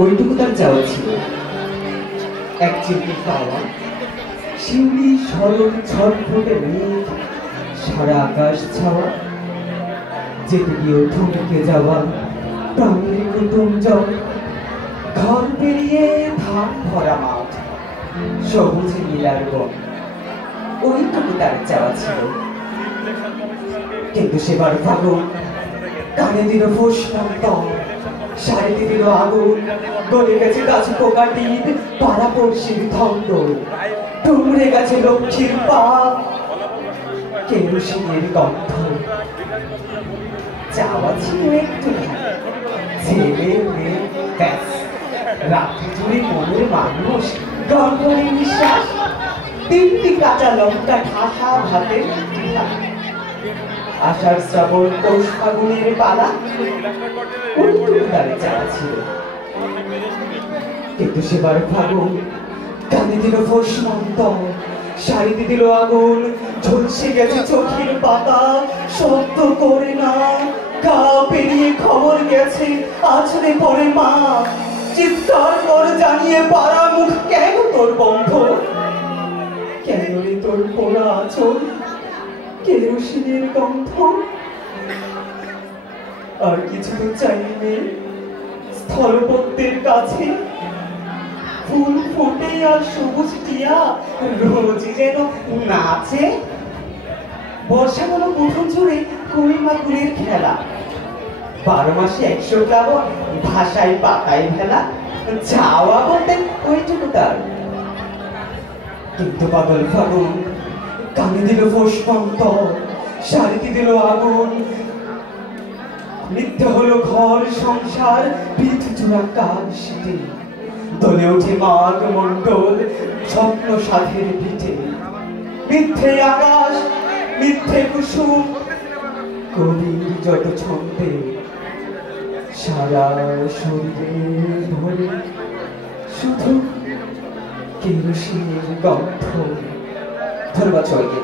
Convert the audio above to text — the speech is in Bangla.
ওইটুকু তার যাওয়া ছিল। এক চিমটি পাওয়া, শিউলি সরল ছটফটে মেঘ, সারা আকাশ ছাওয়া, যেতে গিয়েও থমকে যাওয়া প্রাণীর কুটুমজন, ঘর পেরিয়ে ধান ভরা মাঠ, সবুজে নীলার বন, ওইটুকু তার চাওয়া ছিল। কিন্তু সেবার ফাগুন কানে দিল ফুসফন্তম, শাড়িতে দিল আগুন, গলে গেছে গাছ পোকা টিপ, পাড়া পড়শির ধন্দ, টুমড়ে গেছে লক্ষ্মীর পা, কেরোসিনের গন্ধ। চাওয়া ছিল একটু ছেলে মেয়ে, ব্যাস রাত্রি জুড়ে মনের মানুষ, গর্ভের নিঃশ্বাস, তিনটি কাঁচা লঙ্কা ঠাসা ভাতের আষাঢ় শ্রাবণ পৌষ ফাগুনের পালা, ওইটুকু তার চাওয়া ছিল। কিন্তু সেবার ফাগুন কানে দিল ফোসমন্ত, শাড়িতে দিল আগুন, ঝলসে গেছে চোখের পাতা, শব্দ করে না, গা পেরিয়ে খবর গেছে আছড়ে পড়ে মা, চিৎকার করে জানিয়ে পাড়া, মুখ কেন তোর বন্ধ, কেন রে তোর পোড়া আঁচল, কেরোসিনের গন্ধ। আর কিছু তো চাইনি, স্থলপদ্মের কাছে ফুল ফুটে আর সবুজ টিয়া রোজই যেন নাচে। বর্ষা কোনো প্রথম জুড়ে কুড়ি মাগুরের খেলা, 12 মাসে 100 প্লাবন, ভাষায় পাতায় ভেলা, চাওয়া বলতে ওইটুকু তার। কিন্তু পাগল ফাগুন কানে দিল ফুসফন্ত, শাড়িতে দিল আগুন, মিথ্যে হলো ঘর সংসার, পিঠ জোড়া কাল শীতে, দলে ওঠে মাঘ মণ্ডল স্বপ্ন সাধের পিঠে, মিথ্যে আকাশ, মিথ্যে কুসুম, কবির যত ছন্দে, সারা শরীরে ধরে শুধু কেরোসিনের গন্ধ। ধন্যবাদ সবাইকে।